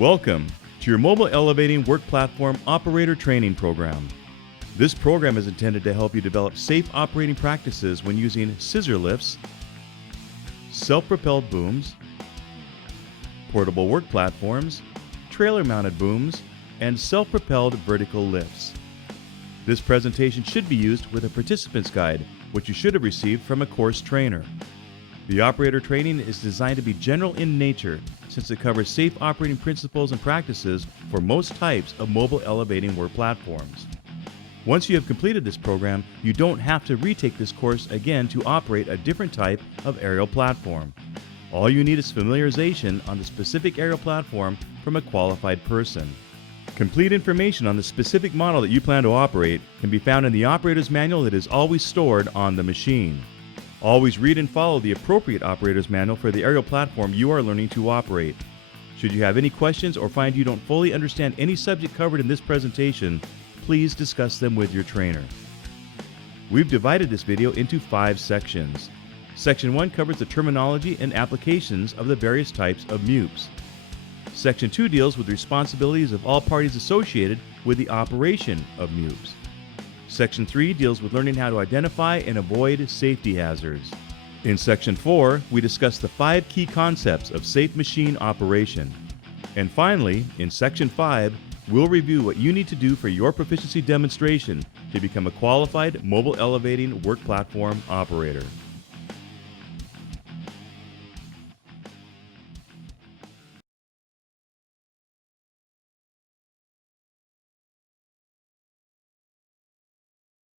Welcome to your Mobile Elevating Work Platform Operator Training Program. This program is intended to help you develop safe operating practices when using scissor lifts, self-propelled booms, portable work platforms, trailer-mounted booms, and self-propelled vertical lifts. This presentation should be used with a participant's guide, which you should have received from a course trainer. The operator training is designed to be general in nature, since it covers safe operating principles and practices for most types of mobile elevating work platforms. Once you have completed this program, you don't have to retake this course again to operate a different type of aerial platform. All you need is familiarization on the specific aerial platform from a qualified person. Complete information on the specific model that you plan to operate can be found in the operator's manual that is always stored on the machine. Always read and follow the appropriate operator's manual for the aerial platform you are learning to operate. Should you have any questions or find you don't fully understand any subject covered in this presentation, please discuss them with your trainer. We've divided this video into 5 sections. Section 1 covers the terminology and applications of the various types of MEWPs. Section 2 deals with the responsibilities of all parties associated with the operation of MEWPs. Section 3 deals with learning how to identify and avoid safety hazards. In Section 4, we discuss the 5 key concepts of safe machine operation. And finally, in Section 5, we'll review what you need to do for your proficiency demonstration to become a qualified mobile elevating work platform operator.